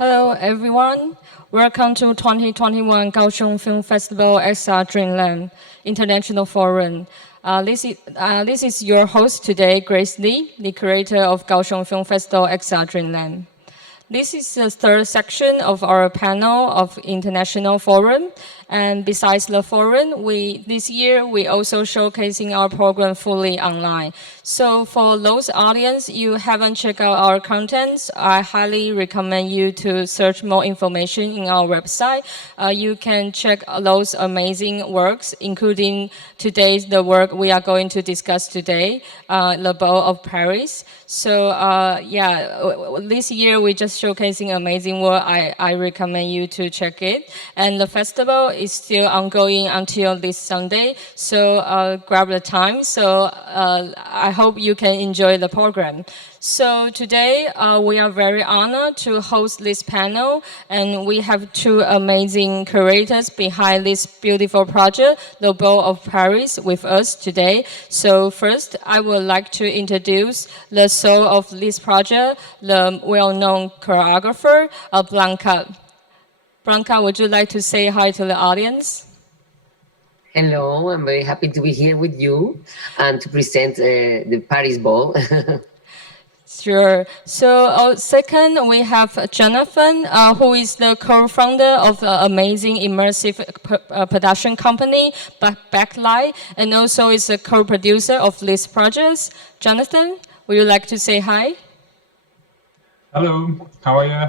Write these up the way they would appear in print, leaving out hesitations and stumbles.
Hello, everyone. Welcome to 2021 Kaohsiung Film Festival Xr Dreamland International Forum. This is your host today, Grace Lee, the creator of Kaohsiung Film Festival Xr Dreamland. This is the third section of our panel of International Forum. And besides the forum, this year we also showcasing our program fully online. So for those audience you haven't checked out our contents, I highly recommend you to search more information in our website. You can check those amazing works, including the work we are going to discuss today, The Bow of Paris. So this year we just showcasing amazing work. I recommend you to check it. And the festival is still ongoing until this Sunday, so grab the time. So I hope you can enjoy the program. So today we are very honored to host this panel, and we have two amazing curators behind this beautiful project, The Bow of Paris, with us today. So first, I would like to introduce the soul of this project, the well-known choreographer, Blanca. Blanca, would you like to say hi to the audience? Hello, I'm very happy to be here with you and to present the Paris Ball. Sure. So second, we have Jonathan, who is the co-founder of the amazing immersive production company, BackLight, and also is a co-producer of these projects. Jonathan, would you like to say hi? Hello, how are you?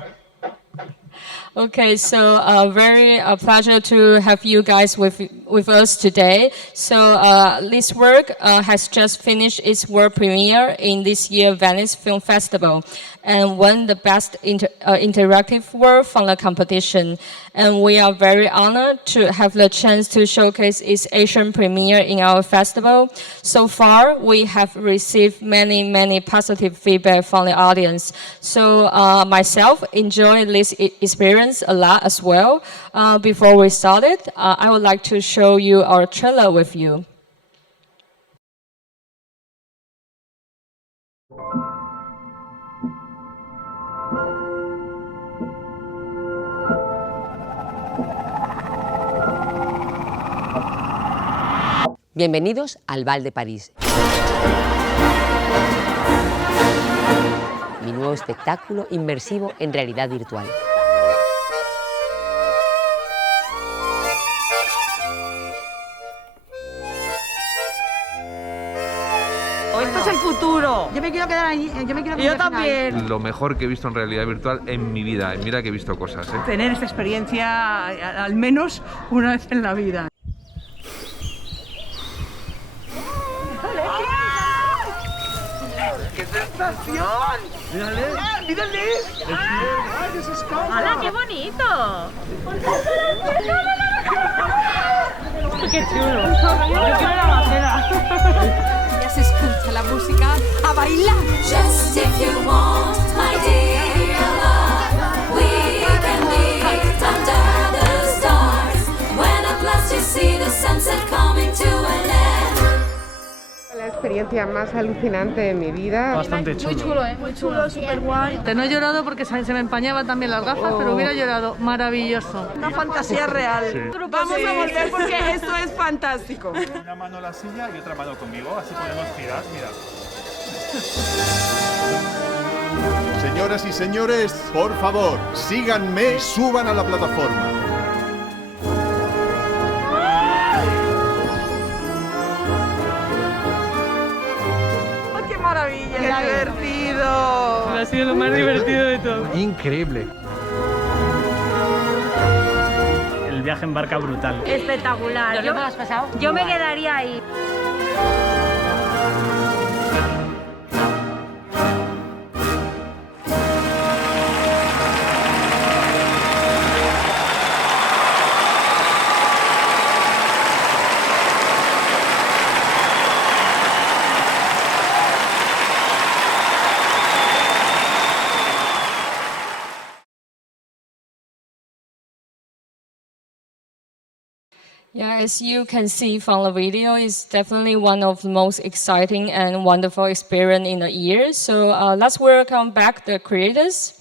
Okay, so very pleasure to have you guys with us today. So this work has just finished its world premiere in this year's Venice Film Festival and won the best interactive work from the competition. And we are very honored to have the chance to showcase its Asian premiere in our festival. So far, we have received many positive feedback from the audience. So myself enjoyed this experience a lot as well. Before we started, I would like to show you our trailer with you. Bienvenidos al Bal de París. Mi nuevo espectáculo inmersivo en realidad virtual. Esto es el futuro. Yo me quiero quedar ahí. Yo también. Lo mejor que he visto en realidad virtual en mi vida. Mira que he visto cosas, ¿eh? Tener esta experiencia al menos una vez en la vida. ¡Qué sensación! ¡Mírale! ¡Mírale! ¡Hola, qué bonito! ¡Qué chulo! Yo quiero la bajera. Ya se escucha la música a bailar. Just if you want, my dear love, we can meet under the stars. When at last you see the sunset coming to an end. La experiencia más alucinante de mi vida. Bastante chulo. Muy chulo, muy chulo, súper guay. No he llorado porque se me empañaban también las gafas, pero hubiera llorado. Maravilloso. Una fantasía real. Sí. Vamos a volver porque esto es fantástico. Una mano a la silla y otra mano conmigo, así podemos girar, mira. Señoras y señores, por favor, síganme, suban a la plataforma. ¡Qué maravilla! ¡Qué divertido! Ha sido lo más divertido de todo. Increíble. El viaje en barca brutal. Espectacular. ¿Lo has pasado? Yo me quedaría ahí. Yeah, as you can see from the video, it's definitely one of the most exciting and wonderful experience in the year. So let's welcome back the creators.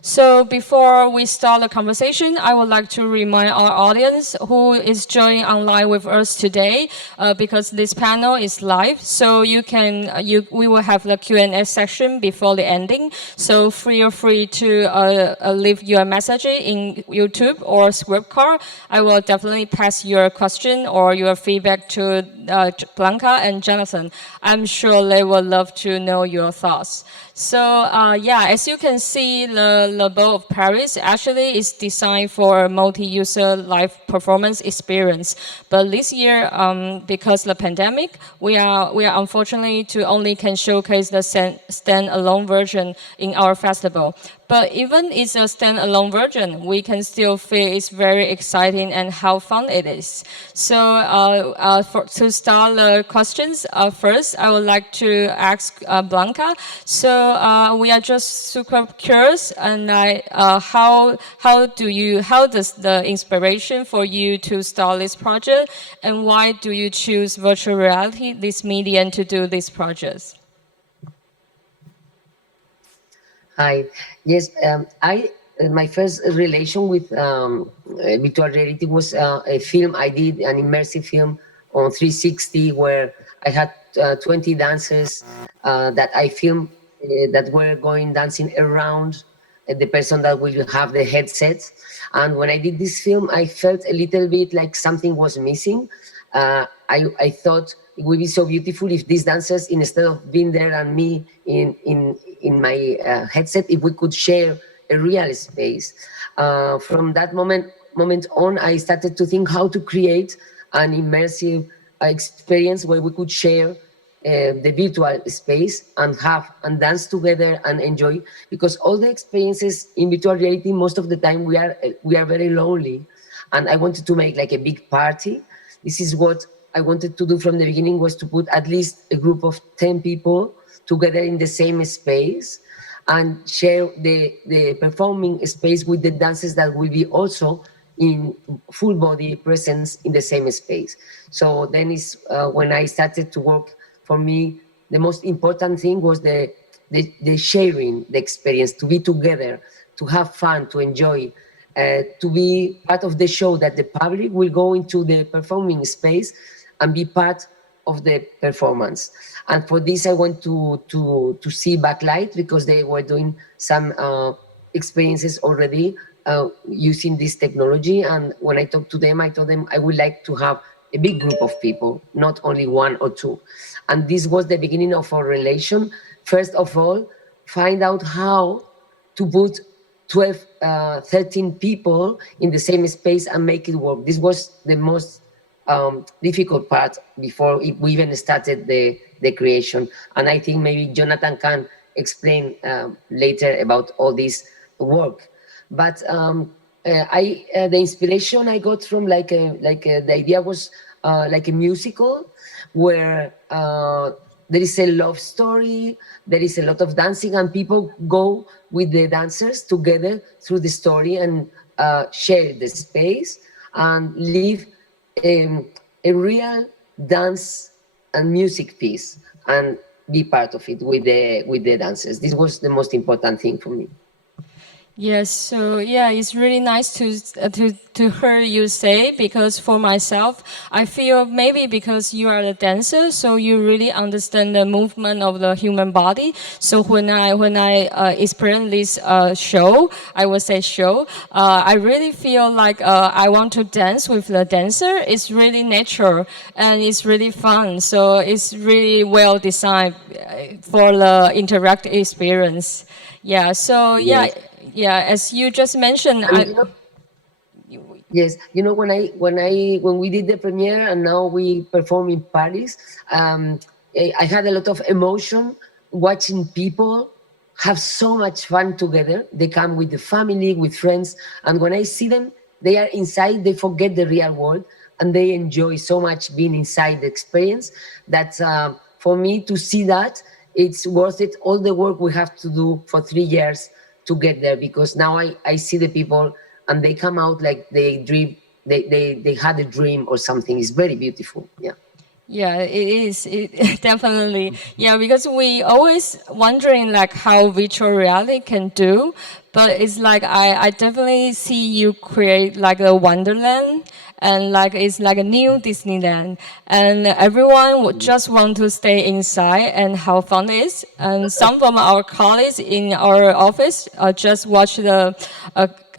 So before we start the conversation, I would like to remind our audience who is joining online with us today, because this panel is live. So we will have the Q&A section before the ending. So feel free to leave your message in YouTube or script card. I will definitely pass your question or your feedback to Blanca and Jonathan. I'm sure they will love to know your thoughts. So as you can see, the Ball of Paris actually is designed for a multi-user live performance experience. But this year, because of the pandemic, we are unfortunately to only can showcase the stand-alone version in our festival. But even it's a stand-alone version, we can still feel it's very exciting and how fun it is. So to start the questions, first I would like to ask Blanca. So we are just super curious, and how does the inspiration for you to start this project, and why do you choose virtual reality, this medium, to do these projects? Hi. Yes, my first relation with virtual reality was a film I did, an immersive film on 360, where I had 20 dancers that I filmed that were going dancing around the person that will have the headset. And when I did this film, I felt a little bit like something was missing. I thought it would be so beautiful if these dancers, instead of being there and me in my headset, if we could share a real space. From that moment on, I started to think how to create an immersive experience where we could share the virtual space and dance together and enjoy, because all the experiences in virtual reality, most of the time we are very lonely, and I wanted to make like a big party. This is what I wanted to do from the beginning, was to put at least a group of 10 people together in the same space and share the performing space with the dancers that will be also in full body presence in the same space. So then is when I started to work. For me, the most important thing was the sharing the experience, to be together, to have fun, to enjoy, to be part of the show, that the public will go into the performing space and be part of the performance. And for this, I went to see BackLight, because they were doing some experiences already using this technology. And when I talked to them, I told them I would like to have a big group of people, not only one or two. And this was the beginning of our relation. First of all, find out how to put 13 people in the same space and make it work. This was the most difficult part before we even started the creation. And I think maybe Jonathan can explain later about all this work. But the inspiration I got from the idea was like a musical, where there is a love story, there is a lot of dancing, and people go with the dancers together through the story and share the space and live a real dance and music piece and be part of it with the dancers. This was the most important thing for me. Yes, so yeah, it's really nice to hear you say, because for myself, I feel maybe because you are a dancer, so you really understand the movement of the human body. So when I experience this show, I would say show, I really feel like I want to dance with the dancer. It's really natural and it's really fun. So it's really well designed for the interactive experience. Yeah. So yeah. Yes. Yeah, as you just mentioned, yes, you know, when we did the premiere and now we perform in Paris, I had a lot of emotion watching people have so much fun together. They come with the family, with friends, and when I see them, they are inside, they forget the real world, and they enjoy so much being inside the experience that for me to see that, it's worth it, all the work we have to do for 3 years to get there, because now I see the people and they come out like they had a dream or something. It's very beautiful. Yeah. Yeah, it is. It definitely. Yeah, because we always wondering like how virtual reality can do, but it's like I definitely see you create like a wonderland, and like it's like a new Disneyland, and everyone would just want to stay inside and how fun it is. And some from our colleagues in our office just watch the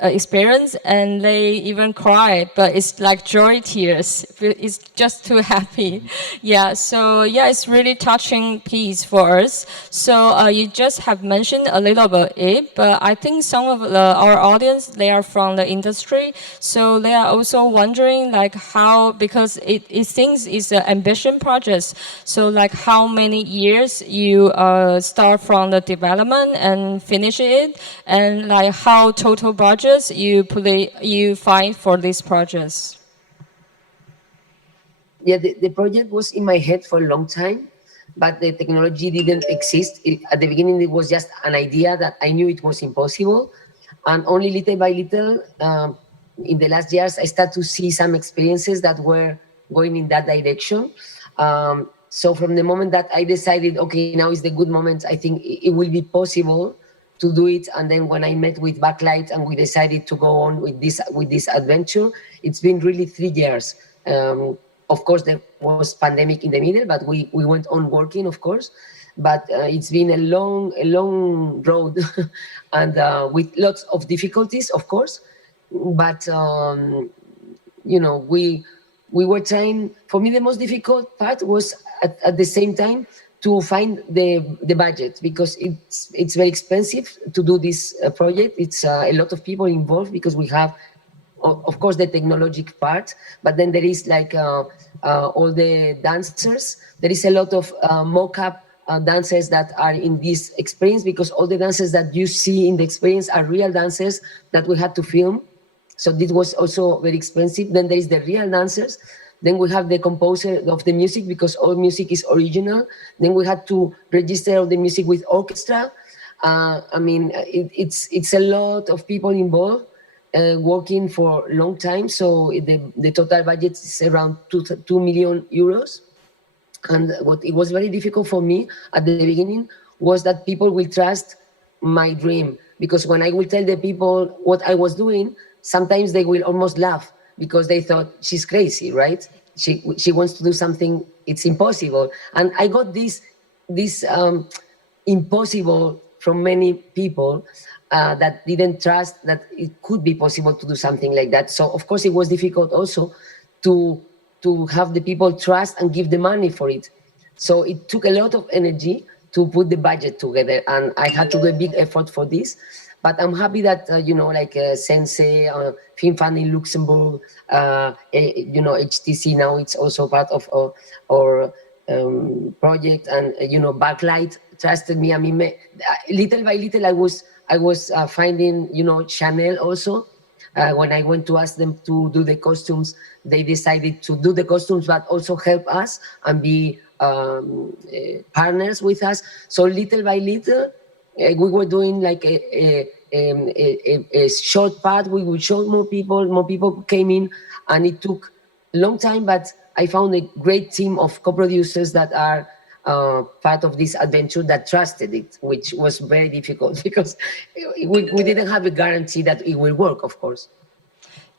experience and they even cry, but it's like joy tears. It's just too happy. Yeah, so yeah, it's really touching piece for us. So you just have mentioned a little bit it, but I think some of our audience, they are from the industry, so they are also wondering like how, because it seems it's an ambition project, so like how many years you start from the development and finish it, and like how total budget you find for these projects? Yeah, the project was in my head for a long time, but the technology didn't exist. At the beginning, it was just an idea that I knew it was impossible. And only little by little, in the last years, I started to see some experiences that were going in that direction. So from the moment that I decided, okay, now is the good moment, I think it will be possible to do it. And then when I met with BackLight and we decided to go on with this adventure, it's been really 3 years. Of course, there was pandemic in the middle, but we went on working, of course. But it's been a long road, and with lots of difficulties, of course. But you know, we were trying. For me, the most difficult part was at the same time to find the budget, because it's very expensive to do this project. It's a lot of people involved, because we have, of course, the technological part, but then there is like all the dancers. There is a lot of mock-up dancers that are in this experience, because all the dancers that you see in the experience are real dancers that we had to film. So this was also very expensive. Then there is the real dancers. Then we have the composer of the music, because all music is original. Then we had to register all the music with orchestra. I mean, it's a lot of people involved, working for a long time. So the total budget is around 2 million euros. And what it was very difficult for me at the beginning was that people will trust my dream, because when I will tell the people what I was doing, sometimes they will almost laugh, because they thought she's crazy, right? She wants to do something, it's impossible. And I got this impossible from many people that didn't trust that it could be possible to do something like that. So of course it was difficult also to have the people trust and give the money for it. So it took a lot of energy to put the budget together, and I had to do a big effort for this. But I'm happy that, you know, like Sensei, Film Fund in Luxembourg, you know, HTC now, it's also part of our project. And, you know, BackLight trusted me. I mean, little by little, I was finding, you know, Chanel also. When I went to ask them to do the costumes, they decided to do the costumes, but also help us and be partners with us. So little by little, we were doing like a short part. We would show more people came in, and it took a long time, but I found a great team of co-producers that are part of this adventure that trusted it, which was very difficult, because we didn't have a guarantee that it will work, of course.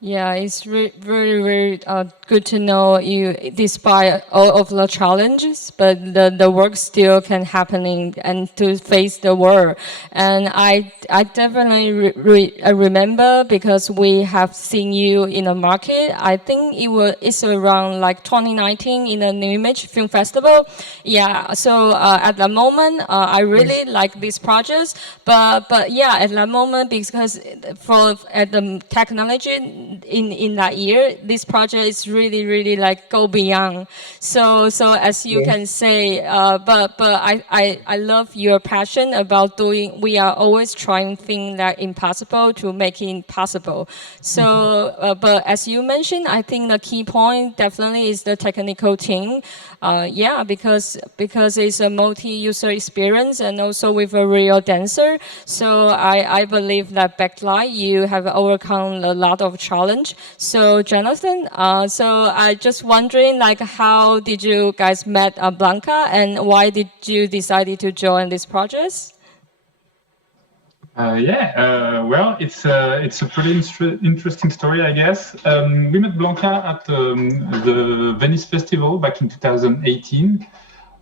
Yeah, it's very, very good to know you, despite all of the challenges, but the work still can happening and to face the world. And I definitely remember, because we have seen you in the market. I think it's around like 2019 in the New Image Film Festival. Yeah, so at the moment, I really like these projects, but yeah, at that moment, because at the technology in that year, this project is really like go beyond. So as you can say, but I love your passion about doing. We are always trying things that impossible to make it possible. So, but as you mentioned, I think the key point definitely is the technical team. Yeah, because it's a multi-user experience, and also with a real dancer. So I believe that BackLight, you have overcome a lot of challenges challenge. So Jonathan, so I just wondering, like, how did you guys met Blanca, and why did you decide to join this project? Well, it's a pretty interesting story, I guess. We met Blanca at the Venice Festival back in 2018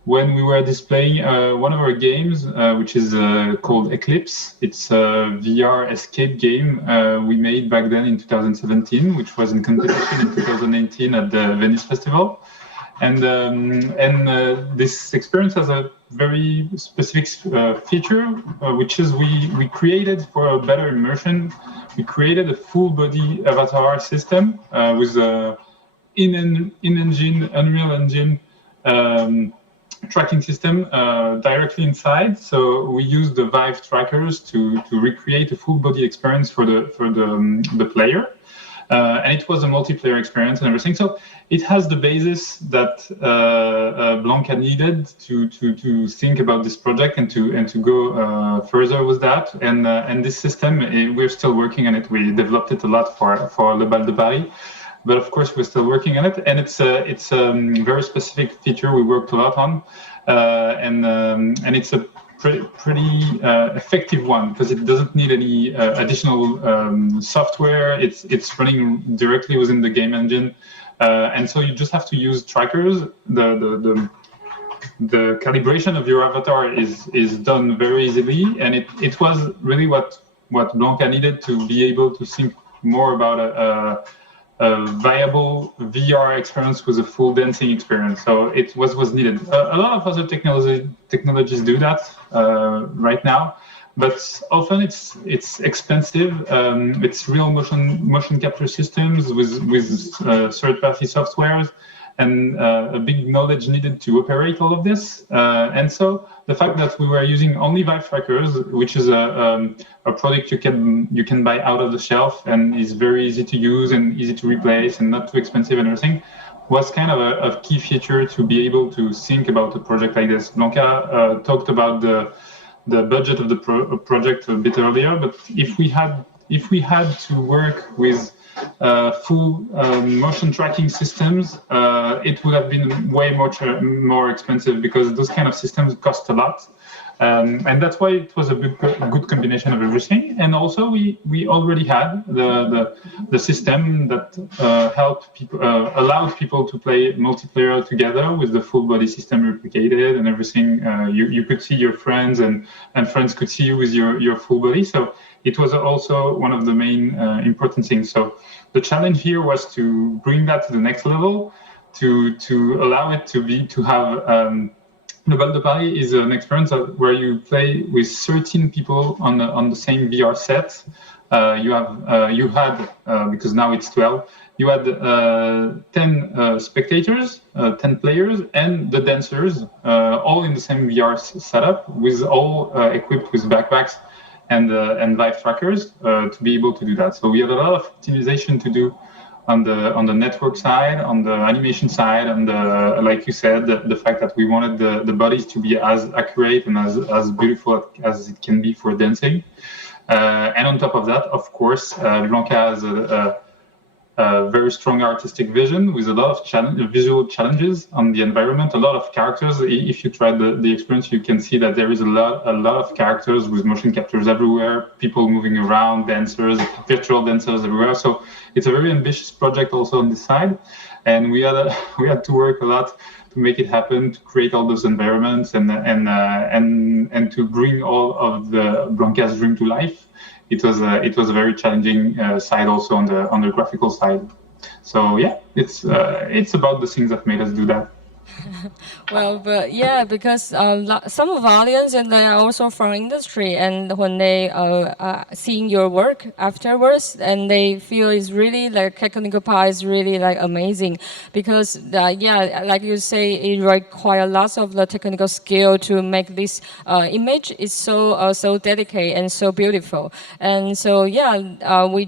when we were displaying one of our games, which is called Eclipse. It's a VR escape game we made back then in 2017, which was in competition in 2018 at the Venice Festival. And this experience has a very specific feature, which is we created, for a better immersion, we created a full body avatar system with a in-engine, Unreal Engine tracking system directly inside. So we used the Vive trackers to recreate a full body experience for the player. And it was a multiplayer experience and everything. So it has the basis that Blanca needed to think about this project and to go further with that. And this system, we're still working on it. We developed it a lot for Le Bal de Paris, but of course we're still working on it. And it's a very specific feature we worked a lot on, and it's a pretty effective one because it doesn't need any additional software. It's running directly within the game engine, and so you just have to use trackers. The calibration of your avatar is done very easily, and it was really what Blanca needed to be able to think more about a viable VR experience with a full dancing experience. So it was needed. A lot of other technologies do that right now, but often it's expensive. It's real motion capture systems with third-party softwares, and a big knowledge needed to operate all of this. And so the fact that we were using only Vive trackers, which is a product you can buy out of the shelf and is very easy to use and easy to replace and not too expensive and everything, was kind of a key feature to be able to think about a project like this. Blanca talked about the budget of the project a bit earlier, but if we had to work with full motion tracking systems, it would have been way more expensive because those kind of systems cost a lot. And that's why it was a good combination of everything. And also we already had the system that allowed people to play multiplayer together with the full body system replicated and everything. You could see your friends and friends could see you with your full body. So it was also one of the main important things. So the challenge here was to bring that to the next level, to allow it to have Le Bal de Paris is an experience where you play with 13 people on the same VR set. You had because now it's 12. You had 10 spectators, 10 players, and the dancers, all in the same VR setup, with all equipped with backpacks and Vive trackers to be able to do that. So we had a lot of optimization to do on the network side, on the animation side, and like you said, the fact that we wanted the bodies to be as accurate and as beautiful as it can be for dancing. And on top of that, of course, Blanca has a very strong artistic vision with a lot of visual challenges on the environment, a lot of characters. If you try the experience, you can see that there is a lot of characters with motion captures everywhere, people moving around, dancers, virtual dancers everywhere. So it's a very ambitious project also on this side. And we had to work a lot to make it happen, to create all those environments and to bring all of the Blanca's dream to life. It was a very challenging side also on the graphical side. So yeah, it's about the things that made us do that. Well, but yeah, because some of our audience and they are also from industry, and when they seeing your work afterwards, and they feel it's really like technical part is really like amazing, because yeah, like you say, it requires lots of the technical skill to make this image. It's so dedicated and so beautiful, and so yeah, we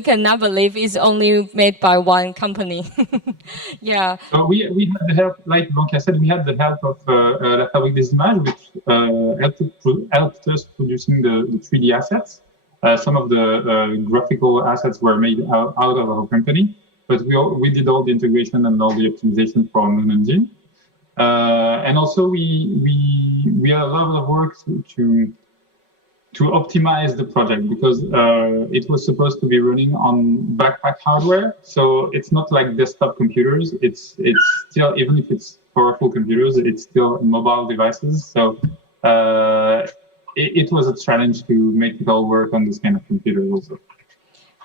cannot believe it's only made by one company. Yeah. So we had the help, like Blanca said, we had the help of La Fabrique des Images, which helped us producing the 3D assets. Some of the graphical assets were made out of our company, but we did all the integration and all the optimization for Moon Engine. And also we had a lot of work to optimize the project, because it was supposed to be running on backpack hardware. So it's not like desktop computers. It's still, even if it's powerful computers, it's still mobile devices. So it was a challenge to make it all work on this kind of computer also.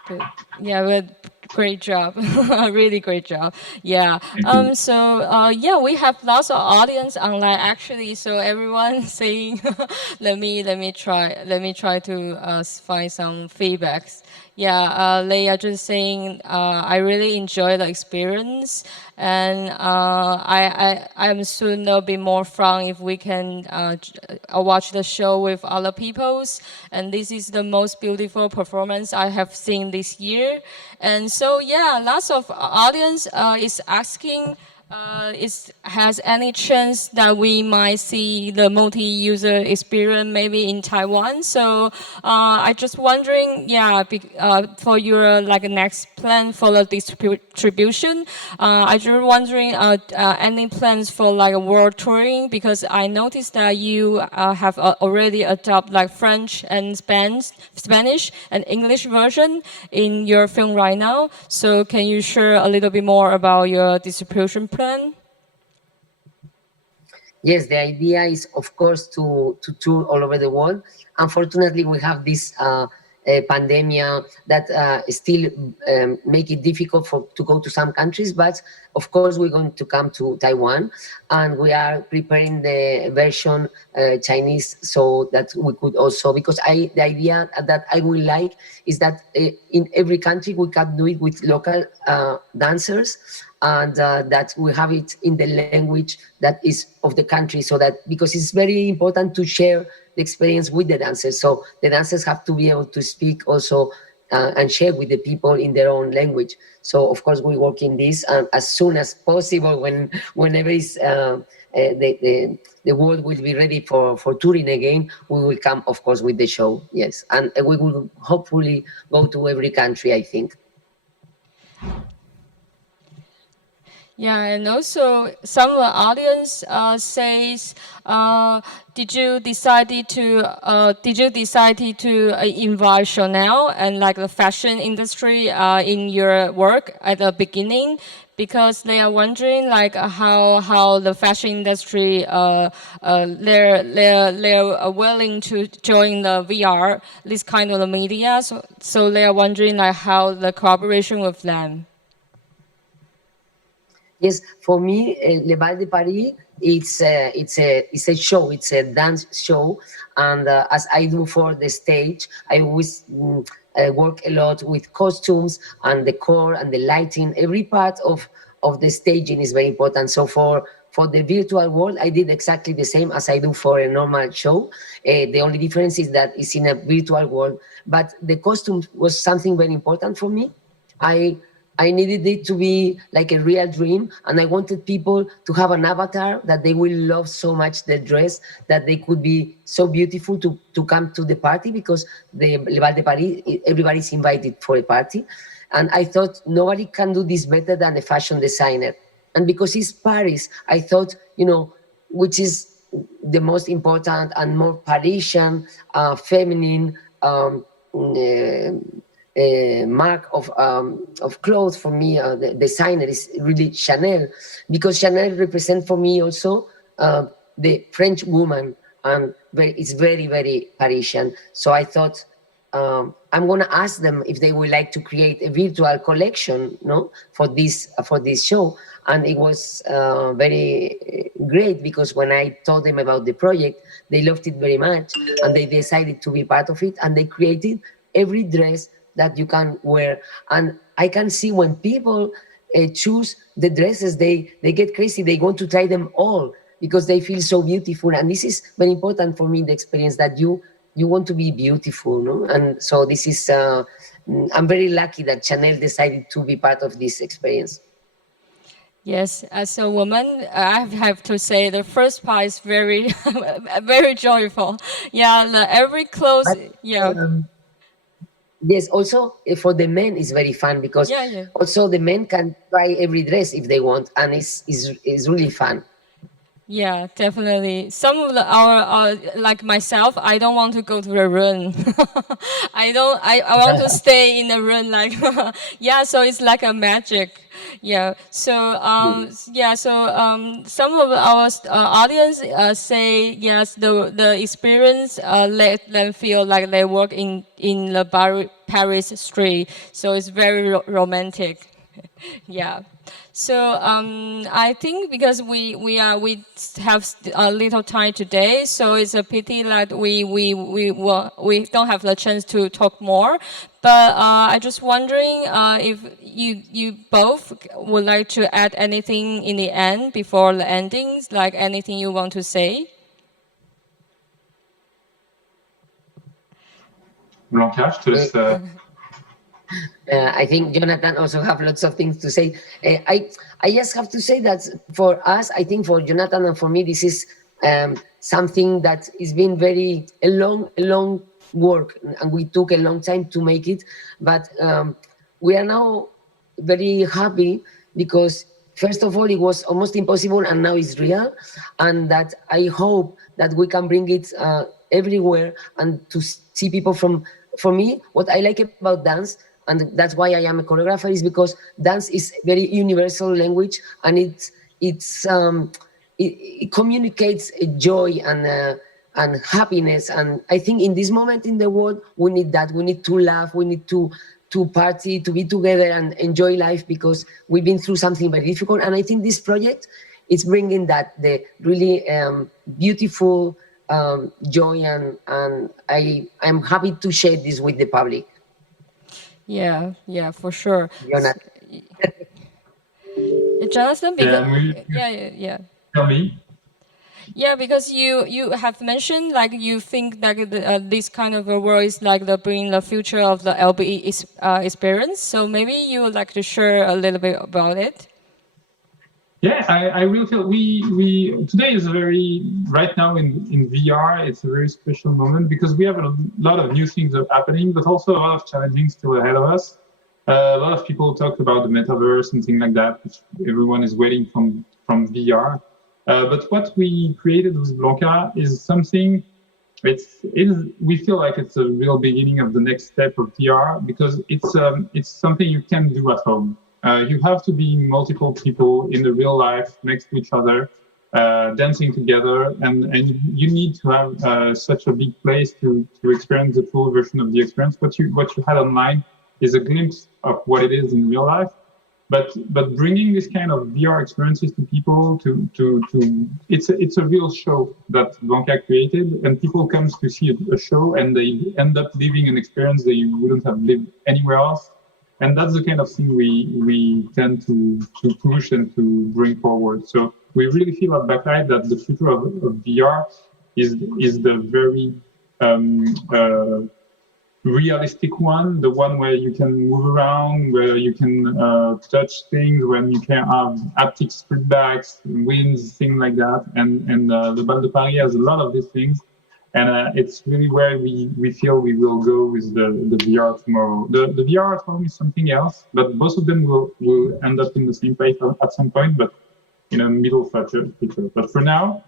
Good. Yeah, but great job. Really great job. Yeah. Yeah, we have lots of audience online actually. So everyone saying, let me try to find some feedbacks. Yeah, Leia just saying, I really enjoy the experience, and I'm soon there'll be more fun if we can watch the show with other peoples. And this is the most beautiful performance I have seen this year. And so yeah, lots of audience is asking. Has any chance that we might see the multi-user experience maybe in Taiwan? So I just wondering, yeah, for your next plan for the distribution, I just wondering any plans for a world touring, because I noticed that you have already adopted French and Spanish and English version in your film right now. So can you share a little bit more about your distribution plan? Yes, the idea is, of course, to tour all over the world. Unfortunately, we have this pandemic that still make it difficult to go to some countries. But of course, we're going to come to Taiwan, and we are preparing the version Chinese, so that we could also, because the idea that I would like is that in every country we can do it with local dancers, and that we have it in the language that is of the country, so that, because it's very important to share the experience with the dancers. So the dancers have to be able to speak also and share with the people in their own language. So of course we work in this, and as soon as possible, whenever the world will be ready for touring again, we will come, of course, with the show. Yes, and we will hopefully go to every country, I think. Yeah, and also some of the audience says, did you decide to invite Chanel and the fashion industry in your work at the beginning? Because they are wondering how the fashion industry they're willing to join the VR, this kind of the media. So they are wondering how the cooperation with them. Yes, for me, Le Bal de Paris, it's a show, it's a dance show, and as I do for the stage, I always work a lot with costumes and decor and the lighting. Every part of the staging is very important. So for the virtual world, I did exactly the same as I do for a normal show. The only difference is that it's in a virtual world, but the costume was something very important for me. I needed it to be like a real dream, and I wanted people to have an avatar that they will love so much the dress, that they could be so beautiful to come to the party, because the Le Bal de Paris, everybody's invited for a party. And I thought nobody can do this better than a fashion designer. And because it's Paris, I thought, which is the most important and more Parisian, feminine, mark of clothes for me, the designer is really Chanel, because Chanel represents for me also the French woman, and it's very, very Parisian. So I thought I'm going to ask them if they would like to create a virtual collection, for this show. And it was very great, because when I told them about the project, they loved it very much, and they decided to be part of it, and they created every dress that you can wear. And I can see when people choose the dresses, they get crazy. They want to try them all because they feel so beautiful. And this is very important for me, the experience that you want to be beautiful, no? And so this is, I'm very lucky that Chanel decided to be part of this experience. Yes, as a woman, I have to say the first part is very, very joyful. Yeah, every clothes, Yes, also for the men it's very fun because also the men can try every dress if they want, and it's really fun. Yeah, definitely. Some of our like myself, I don't want to go to the room. I want to stay in the room, like, yeah, so it's like a magic. Yeah. So, some of our audience say, yes, the experience let them feel like they work in the Paris street. So it's very romantic. Yeah. So I think because we have a little time today, so it's a pity that we don't have the chance to talk more. But I just wondering if you both would like to add anything in the end before the endings, like anything you want to say. Blanca, je te laisse. I think Jonathan also have lots of things to say. I just have to say that for us, I think for Jonathan and for me, this is something that has been a long work, and we took a long time to make it. But we are now very happy because first of all, it was almost impossible, and now it's real. And that I hope that we can bring it everywhere and to see people for me, what I like about dance, and that's why I am a choreographer, is because dance is very universal language, and it communicates joy and happiness. And I think in this moment in the world, we need that. We need to laugh. We need to party, to be together and enjoy life, because we've been through something very difficult. And I think this project is bringing that, the really beautiful joy, and I'm happy to share this with the public. Yeah, for sure. Jonathan. Jonathan, because, Tell me. Yeah, because you have mentioned like you think that this kind of a world is like bringing the future of the LBE experience. So maybe you would like to share a little bit about it. Yeah, I really feel we today is right now in VR, it's a very special moment because we have a lot of new things are happening, but also a lot of challenging still ahead of us. A lot of people talk about the metaverse and things like that, which everyone is waiting from VR. But what we created with Blanca is something. We feel like it's a real beginning of the next step of VR because it's something you can do at home. You have to be multiple people in the real life next to each other, dancing together, and you need to have such a big place to experience the full version of the experience. What you had online is a glimpse of what it is in real life, but bringing this kind of VR experiences to people, it's a real show that Blanca created, and people come to see a show and they end up living an experience they wouldn't have lived anywhere else. And that's the kind of thing we tend to push and to bring forward. So we really feel at BackLight that the future of VR is the very realistic one, the one where you can move around, where you can touch things, when you can have haptic feedbacks, winds, things like that. And the Bal de Paris has a lot of these things. And it's really where we feel we will go with the VR tomorrow. The VR at home is something else, but both of them will end up in the same place at some point, but in a middle future. But for now,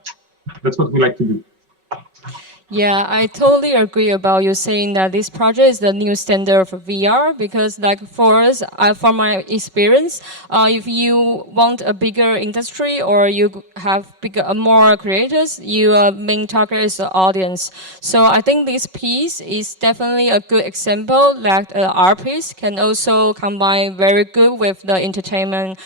that's what we like to do. Yeah, I totally agree about you saying that this project is the new standard for VR, because like for us, from my experience, if you want a bigger industry or you have more creators, your main target is the audience. So I think this piece is definitely a good example that art piece can also combine very good with the entertainment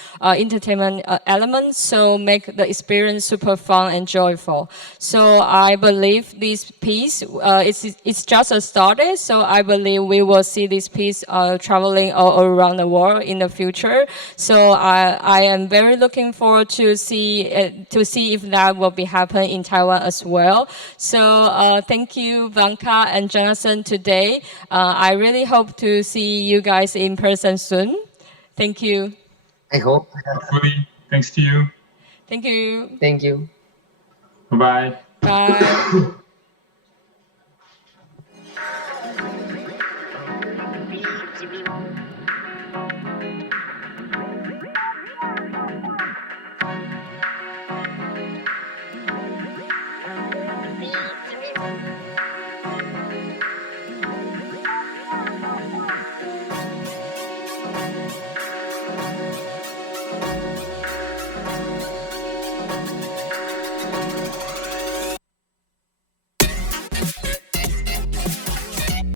elements, so make the experience super fun and joyful. So I believe this piece it's just a started, so I believe we will see this piece traveling all around the world in the future. So I am very looking forward to see if that will be happen in Taiwan as well. So thank you, Blanca and Jonathan, today. I really hope to see you guys in person soon. Thank you. I hope. Hopefully. Thanks to you. Thank you. Thank you. Bye. Bye.